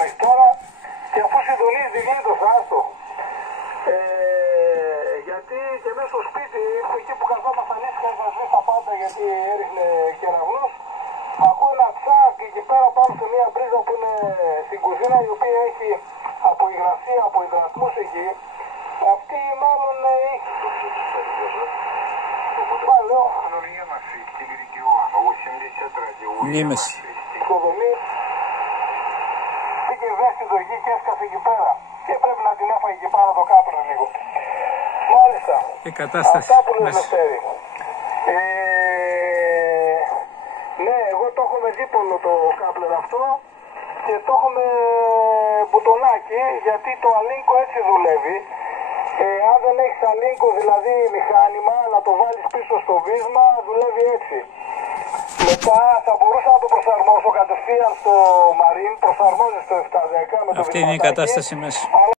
μέχρι τώρα. Και αφού συντονίζει γλίτος, άστο. Γιατί και μέσα στο σπίτι, εκεί που καθόμασταν ήσυχα, είχα σβήσει τα πάντα γιατί έριχνε κεραυνός. Ακούω ένα τσάκ εκεί πέρα πάνω σε μια μπρίζα που είναι στην κουζίνα, η οποία έχει από υγρασία, από υδρατμούς εκεί. Αυτή μάλλον έχει... Λέω... Νίμες. Πήγε ευαίσθητο εκεί και έσκασε εκεί πέρα. Και πρέπει να την έφαγε εκεί πάνω το κάπνο λίγο. Μάλιστα. Η κατάσταση. Αυτά που λες Λευτέρη. Ναι, εγώ το έχω με δίπολο το κάπλερ αυτό και το έχω με μπουτονάκι γιατί το αλίνκο έτσι δουλεύει. Αν δεν έχεις αλίνκο, δηλαδή μηχάνημα, να το βάλεις πίσω στο βίσμα, δουλεύει έτσι. Μετά θα μπορούσα να το προσαρμόσω κατευθείαν στο Marine, προσαρμόζεις το 710 με το αυτή είναι η κατάσταση μέσα.